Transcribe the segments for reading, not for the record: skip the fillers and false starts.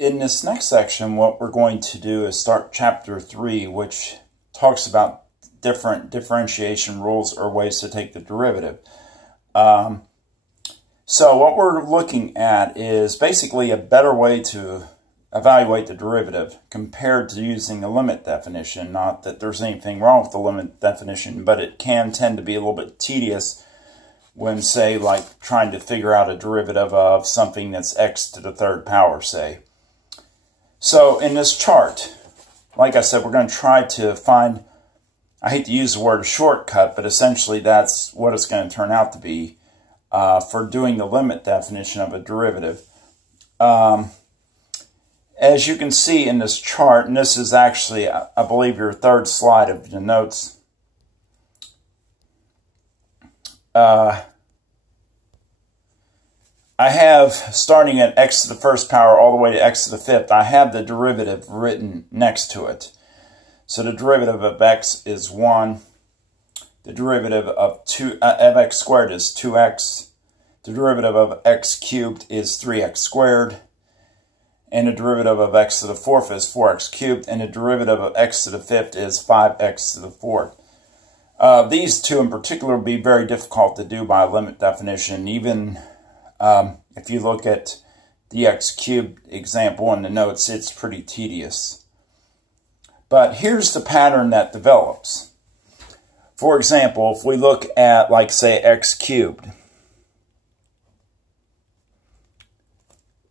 in this next section, what we're going to do is start chapter 3, which talks about different differentiation rules or ways to take the derivative. So what we're looking at is basically a better way to evaluate the derivative compared to using the limit definition. Not that there's anything wrong with the limit definition, but it can tend to be a little bit tedious when, say, like trying to figure out a derivative of something that's x to the third power, say. So in this chart, like I said, we're going to try to find, I hate to use the word shortcut, but essentially that's what it's going to turn out to be for doing the limit definition of a derivative. As you can see in this chart, and this is actually, I believe, your third slide of the notes, I have, starting at x to the first power all the way to x to the fifth, I have the derivative written next to it. So the derivative of x is 1. The derivative of x squared is 2x. The derivative of x cubed is 3x squared. And the derivative of x to the fourth is 4x cubed. And the derivative of x to the fifth is 5x to the fourth. These two in particular will be very difficult to do by limit definition. Even if you look at the x cubed example in the notes, it's pretty tedious. But here's the pattern that develops. For example, if we look at, like, say, x cubed,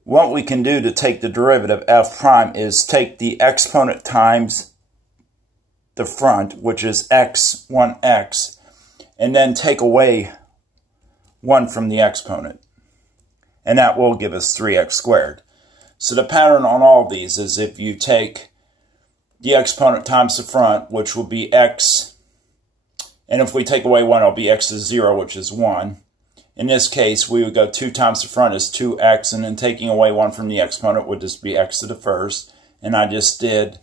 what we can do to take the derivative f prime is take the exponent times the front, which is x, 1x, and then take away 1 from the exponent. And that will give us 3x squared. So the pattern on all of these is if you take the exponent times the front, which will be x, and if we take away 1, it'll be x is 0, which is 1. In this case, we would go 2 times the front is 2x, and then taking away 1 from the exponent would just be x to the first. And I just did,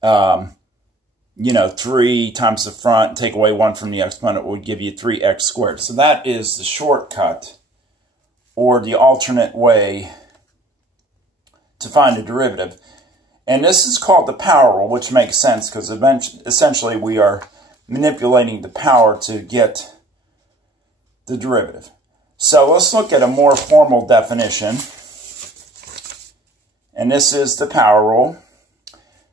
3 times the front, take away 1 from the exponent would give you 3x squared. So that is the shortcut, or the alternate way to find a derivative. And this is called the power rule, which makes sense because essentially we are manipulating the power to get the derivative. So let's look at a more formal definition. And this is the power rule.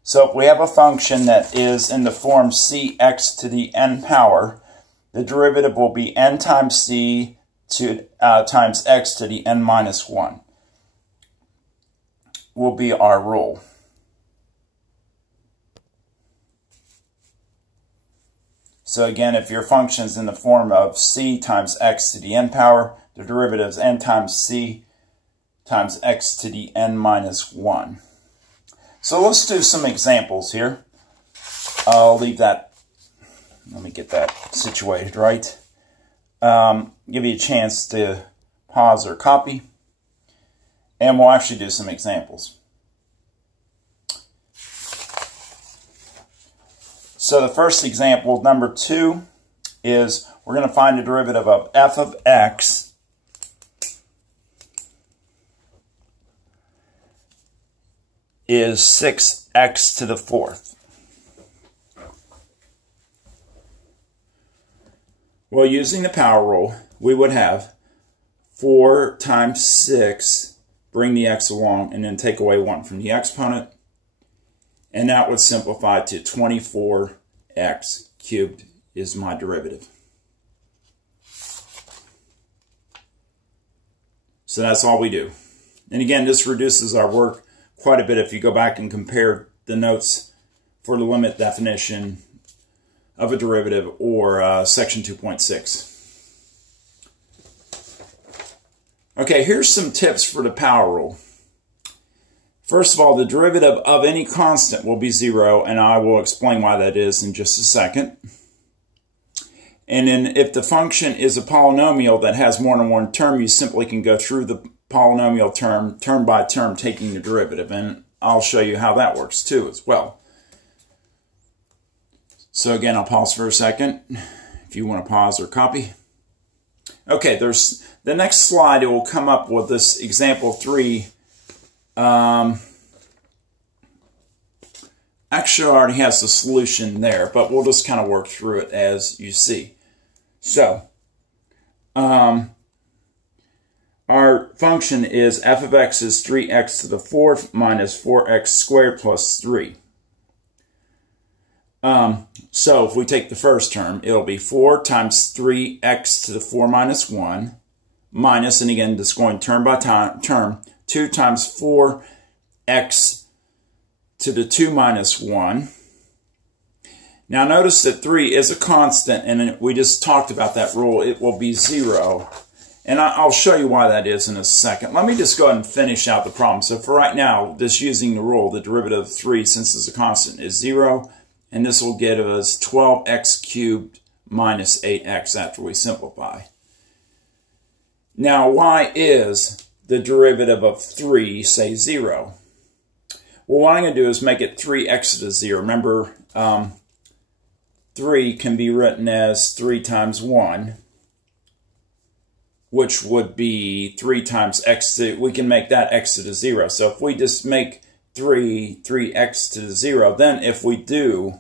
So if we have a function that is in the form cx to the n power, the derivative will be n times c times x to the n minus 1 will be our rule. So again, if your function is in the form of c times x to the n power, the derivative is n times c times x to the n minus 1. So let's do some examples here. I'll leave that, let me get that situated right. Give you a chance to pause or copy, and we'll actually do some examples. So the first example, number 2, is we're going to find the derivative of f of x is 6x to the fourth. Well, using the power rule, we would have 4 times 6, bring the x along, and then take away 1 from the exponent. And that would simplify to 24x cubed is my derivative. So that's all we do. And again, this reduces our work quite a bit if you go back and compare the notes for the limit definition of a derivative or section 2.6. Okay, here's some tips for the power rule. First of all, the derivative of any constant will be 0, and I will explain why that is in just a second. And then if the function is a polynomial that has more than one term, you simply can go through the polynomial term by term, taking the derivative. And I'll show you how that works too as well. So again, I'll pause for a second if you want to pause or copy. Okay, there's the next slide. It will come up with this example 3 Actually, already has the solution there, but we'll just kind of work through it as you see. So, our function is f of x is 3x to the 4th minus 4x squared plus 3. So if we take the first term, it'll be 4 times 3x to the 4 minus 1 minus, and again, just going term by term, 2 times 4x to the 2 minus 1. Now notice that 3 is a constant, and we just talked about that rule. It will be 0. And I'll show you why that is in a second. Let me just go ahead and finish out the problem. So for right now, just using the rule, the derivative of 3, since it's a constant, is 0. And this will give us 12x cubed minus 8x after we simplify. Now, why is the derivative of 3, say, 0? Well, what I'm going to do is make it 3x to the 0. Remember, 3 can be written as 3 times 1, which would be 3 times x to, we can make that x to the 0. So if we just make 3x to the 0, then if we do,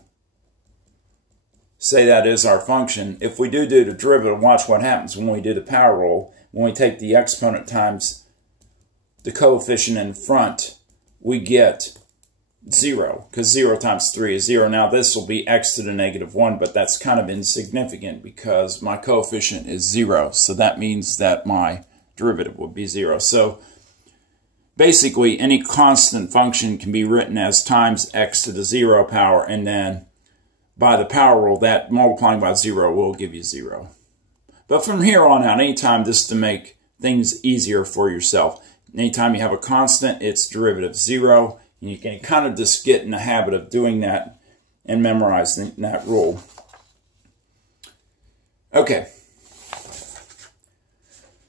say that is our function, if we do the derivative, watch what happens when we do the power rule. When we take the exponent times the coefficient in front, we get 0, because 0 times 3 is 0. Now this will be x to the negative 1, but that's kind of insignificant because my coefficient is 0. So that means that my derivative will be 0. So basically any constant function can be written as times x to the 0 power, and then by the power rule, that multiplying by 0 will give you 0. But from here on out, anytime, just to make things easier for yourself, anytime you have a constant, its derivative 0. And you can kind of just get in the habit of doing that and memorizing that rule. Okay.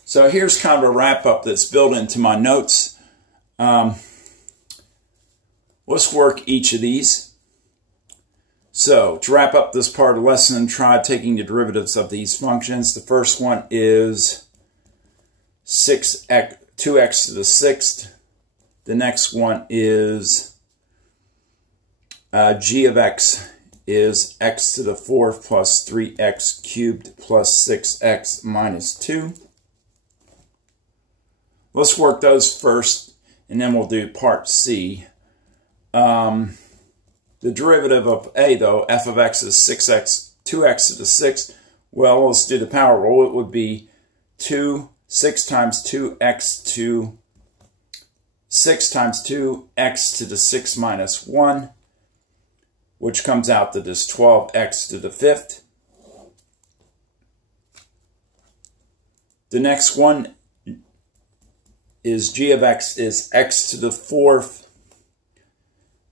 So here's kind of a wrap-up that's built into my notes. Let's work each of these. So to wrap up this part of the lesson, try taking the derivatives of these functions. The first one is 2x to the 6th. The next one is g of x is x to the 4th plus 3x cubed plus 6x minus 2. Let's work those first, and then we'll do part C. The derivative of a, though, f of x is 2x to the 6th. Well, let's do the power rule. It would be 6 times 2x to 6 times 2x to the 6 minus 1, which comes out to this 12x to the 5th. The next one is g of x is x to the 4th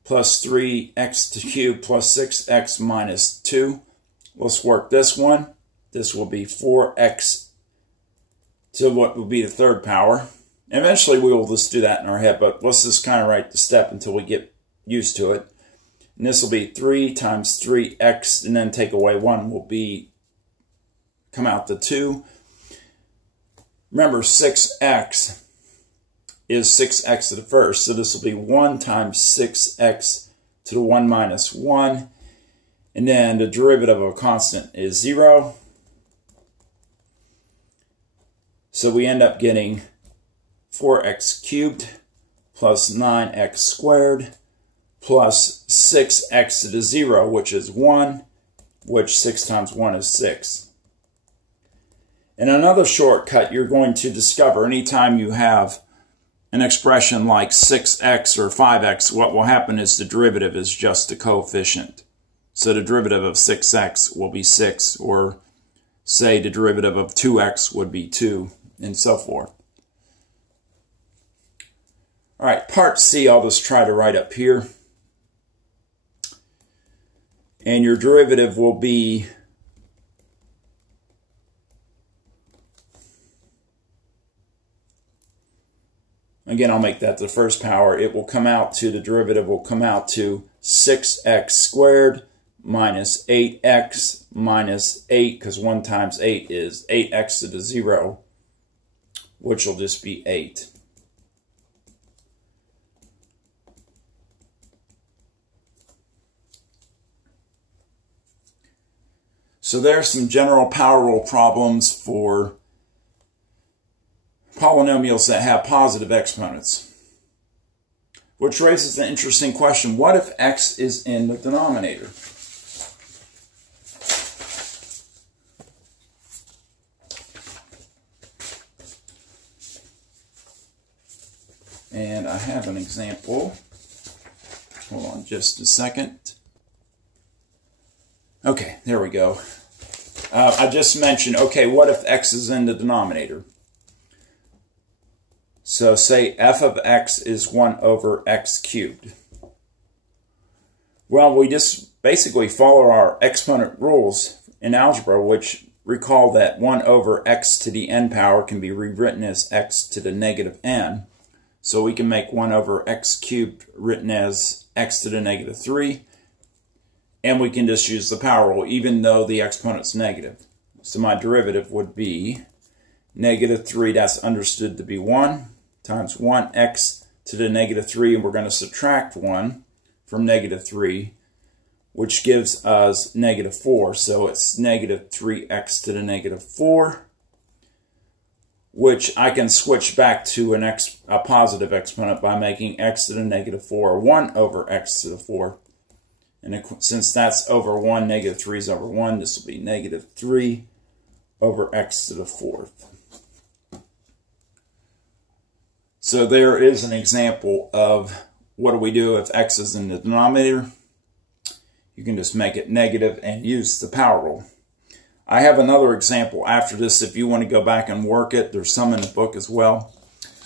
plus 3x to the cube plus 6x minus 2. Let's work this one. This will be 4x to what will be the 3rd power. Eventually we will just do that in our head, but let's just kind of write the step until we get used to it. And this will be 3 times 3x, and then take away 1 will be, come out to 2. Remember, 6x is 6x to the 1st, so this will be 1 times 6x to the 1 minus 1. And then the derivative of a constant is 0. So we end up getting 4x cubed plus 9x squared plus 6x to the 0, which is 1, which 6 times 1 is 6. And another shortcut you're going to discover anytime you have an expression like 6x or 5x, what will happen is the derivative is just a coefficient. So the derivative of 6x will be 6, or say the derivative of 2x would be 2, and so forth. All right, part C, I'll just try to write up here. And your derivative will be again, I'll make that the 1st power. It will come out to, the derivative will come out to 6x squared minus 8x minus 8, because 1 times 8 is 8x to the 0, which will just be 8. So there's some general power rule problems for polynomials that have positive exponents. Which raises an interesting question. What if x is in the denominator? And I have an example. Hold on just a second. Okay, there we go. I just mentioned, okay, what if x is in the denominator? So say f of x is 1 over x cubed. Well, we just basically follow our exponent rules in algebra, which recall that 1 over x to the n power can be rewritten as x to the negative n. So we can make 1 over x cubed written as x to the negative 3. And we can just use the power rule, even though the exponent's negative. So my derivative would be negative 3, that's understood to be 1, times 1x to the negative 3, and we're going to subtract 1 from negative 3, which gives us negative 4. So it's negative 3x to the negative 4, which I can switch back to a positive exponent by making x to the negative 4 1 over x to the 4. And since that's over 1, negative 3 is over 1, this will be negative 3 over x to the 4th. So there is an example of what do we do if x is in the denominator. You can just make it negative and use the power rule. I have another example after this if you want to go back and work it. There's some in the book as well.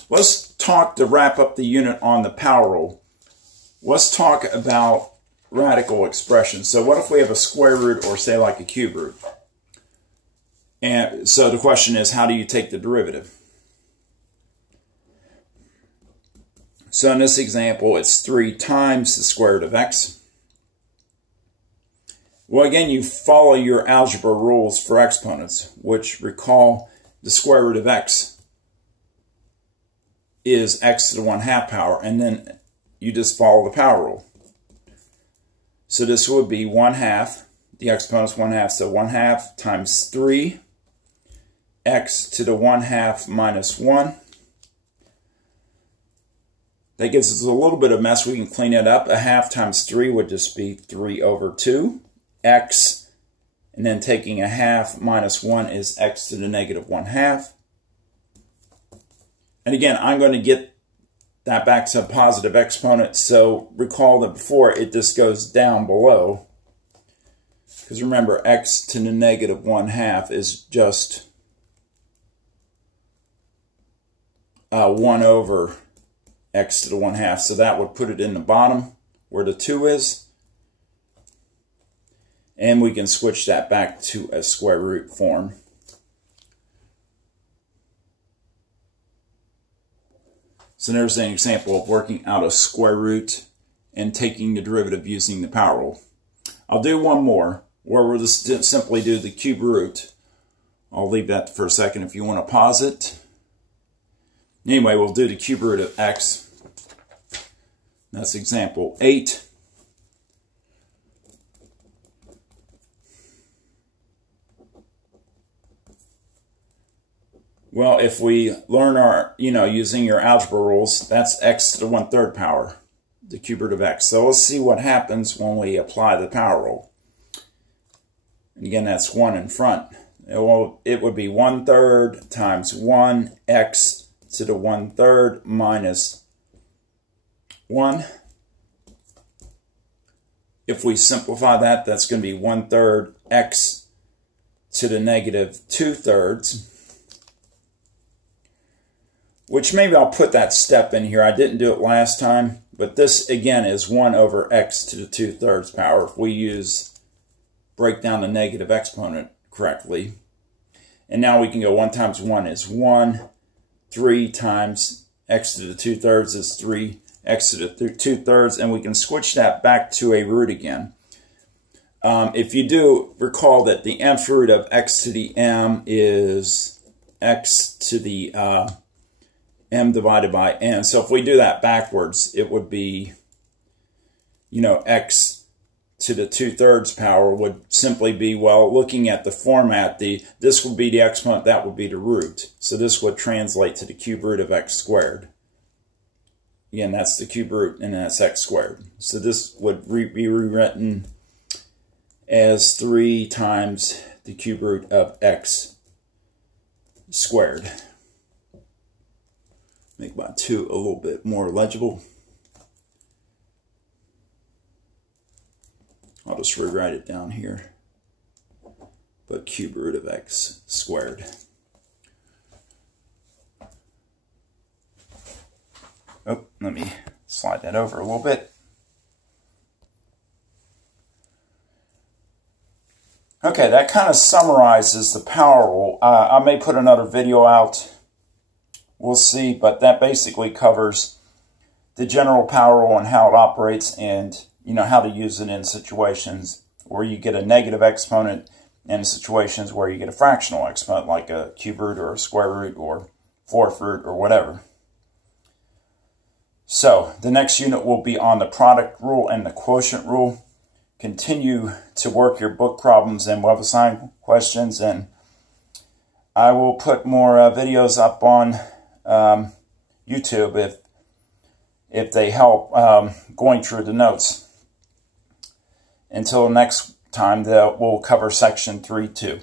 Let's talk to wrap up the unit on the power rule. Let's talk about radical expressions. So what if we have a square root or say like a cube root? And so the question is, how do you take the derivative? So in this example, it's 3 times the square root of x. Well, again, you follow your algebra rules for exponents, which recall the square root of x is x to the 1/2 power, and then you just follow the power rule. So this would be 1/2, the exponent's 1/2, so 1/2 times 3, x to the 1/2 minus 1. That gives us a little bit of mess. We can clean it up. 1/2 times 3 would just be 3 over 2. X, and then taking 1/2 minus 1 is x to the negative 1/2. And again, I'm going to get that back to a positive exponent. So recall that before it just goes down below. Because remember, x to the negative 1/2 is just 1 over x to the 1/2. So that would put it in the bottom where the 2 is. And we can switch that back to a square root form. So there's an example of working out a square root and taking the derivative using the power rule. I'll do one more where we'll just simply do the cube root. I'll leave that for a second if you want to pause it. Anyway, we'll do the cube root of x. That's example 8. Well, if we learn our, using your algebra rules, that's x to the 1/3 power, the cube root of x. So let's see what happens when we apply the power rule. And again, that's 1 in front. It would be 1/3 times 1x to the 1/3 minus 1. If we simplify that, that's going to be 1/3 x to the negative 2/3. Which maybe I'll put that step in here. I didn't do it last time, but this again is 1 over x to the 2/3 power if we break down the negative exponent correctly. And now we can go 1 times 1 is 1, 3 times x to the 2/3 is 3, x to the 2/3, and we can switch that back to a root again. If you do, recall that the nth root of x to the m is x to the m divided by n. So if we do that backwards, it would be, x to the 2/3 power would simply be, well, looking at the format, this would be the exponent, that would be the root. So this would translate to the cube root of x squared. Again, that's the cube root, and that's x squared. So this would be rewritten as 3 times the cube root of x squared. Make my 2 a little bit more legible. I'll just rewrite it down here. But cube root of x squared. Oh, let me slide that over a little bit. Okay, that kind of summarizes the power rule. I may put another video out. We'll see, but that basically covers the general power rule and how it operates, and how to use it in situations where you get a negative exponent and situations where you get a fractional exponent like a cube root or a square root or fourth root or whatever. So the next unit will be on the product rule and the quotient rule. Continue to work your book problems and web assignment questions, and I will put more videos up on YouTube if they help going through the notes. Until next time, we'll cover section 3 too.